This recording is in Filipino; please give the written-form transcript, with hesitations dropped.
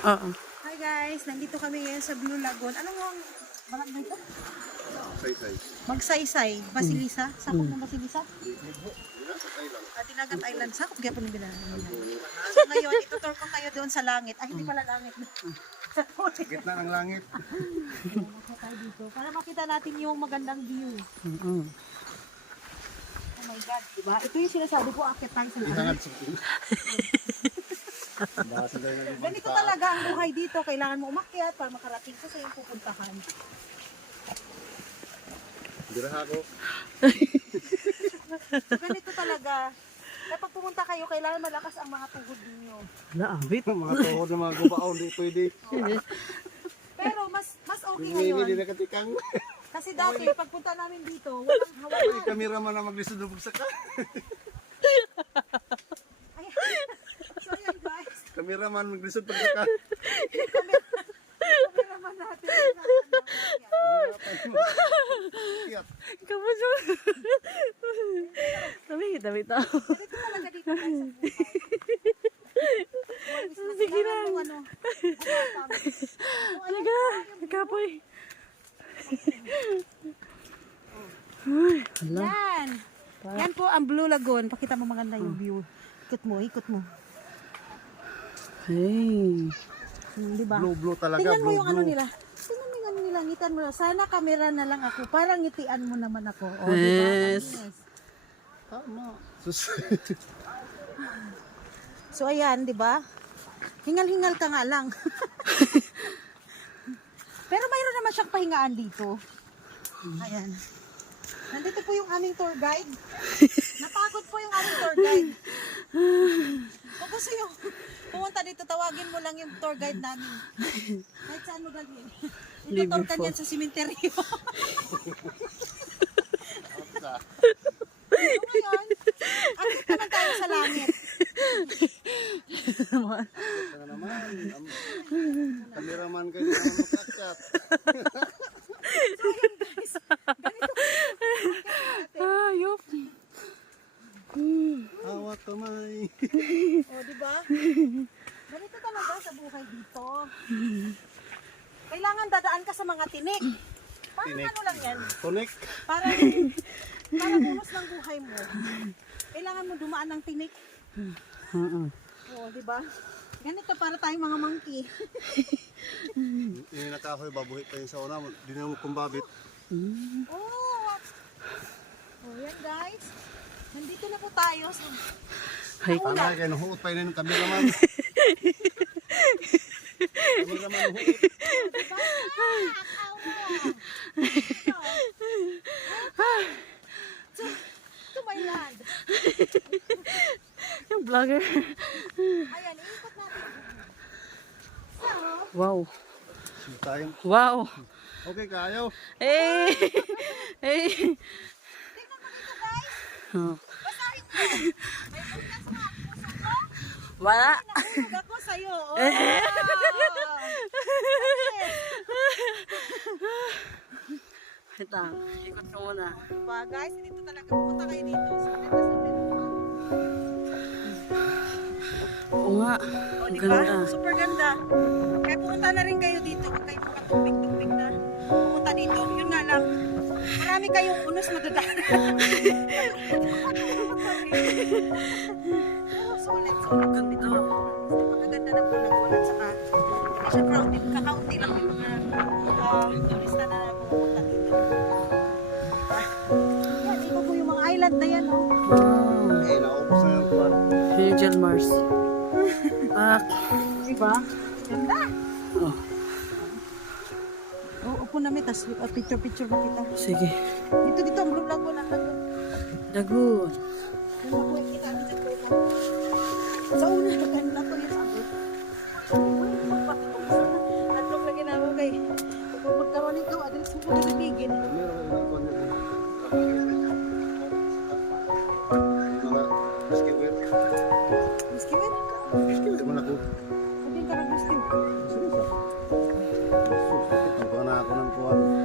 Hi guys, nandito kami ngayon sa Blue Lagoon. Ano mo ang barangay ito? Magsaysay. Magsaysay. Basilisa? Sakop ng Basilisa? Tinagat Island. Sakop kaya po nila. So ngayon, itutur ko kayo doon sa langit. Ay, hindi pala langit. Gitna ng langit. Tayo dito. Para makita natin yung magandang view. Oh my God, diba? Ito yung sinasabi ko, akit tayo sa langit. Ganito talaga ang buhay dito. Kailangan mo umakyat para makarating ka sa iyong pupuntahan. Dira ako. Ganito talaga. Kapag pumunta kayo, kailangan malakas ang mga tuhod ninyo. Naabit. Mga tuhod ng mga gubaon, di pwede. Pero mas okay Hindi ngayon. na katikang. Kasi dati, pagpunta namin dito, walang Ay, hawakan. kameraman na maglisod ng pagsaka. Ayan. So ayan guys, Kameraman maglisod pagsaka. kameraman natin. Kiyat. Kamu siya. Dami tao. Ganito talaga dito guys. Sige lang. Talaga. Kapoy. Ay, hala. Yan. Yan po ang Blue Lagoon. Pakita mo maganda yung view. Ikot mo, ikot mo. Hey. Diba? Blue talaga, Tingnan mo blue yung ano nila. Tingnan mo yung ano nila. Ngitan mo. Sana kamera na lang ako. Parang ngitian mo naman ako. O, diba? Yes. Tama. Sus. So ayan, di ba? Hingal-hingal ka nga lang. Pero mayroon naman siyang pahingaan dito. Ayan. Nandito po yung aming tour guide. Napagod po yung aming tour guide. Kung gusto nyo pumunta dito, tawagin mo lang yung tour guide namin. Kahit saan mo dalhin. Itutur ka niyan sa simenteryo. So ngayon, akit naman tayo sa langit. Sana naman. Kameraman kayo na magkakat. So ayan guys, ganito. Ayop. Hawak kamay. O, di ba? Ganito talaga sa buhay dito. Kailangan dadaan ka sa mga tinik. Parang Tinik. ano lang yan? Tonik. Parang unos ng buhay mo. Kailangan mo dumaan ng tinik. O, di ba? Ganito para tayong mga monkey. Yung nakahoy, babuhit pa yung sa una. Di na mo kumbabit. Oh, yan guys. Nandito na po tayo sa Ay, Tama kayo, nahuot pa yun yung kameraman. Kameraman nahuot. to my land. yung vlogger. Ayan, iikot natin. So, Wow. Time. Wow. Okay kayo. Hey. Hey. tingnan mo dito guys. Oh. Basahin mo. May bukas na ang puso ko. Wala. Nahulog ako sa'yo. Oh. Wait lang. Ikot ka muna. Diba guys, dito talaga pumunta kayo dito. Sulit. Oo nga. O Ang diba? ganda. Super ganda. Kaya pumunta na rin kayo dito. Huwag kayong mga tubig-tubig na pumunta dito. Yun nga lang. Marami kayong unos madadaan. Pero sulit. Ganda. Magaganda ng Palawan at saka hindi siya crowded. Kakaunti lang yung mga turista na pumunta dito. ganda yan, oh. Wow. Eh, naubos na yung kwan. Angel Mars. Ah, Diba? Ganda. oh, Oh, upo na may, tas picture-picture na kita. sige. Dito, ang blue lagoon, ang lagoon. Lagoon. Yung mabuhay kita namin sa tulong. Sa una.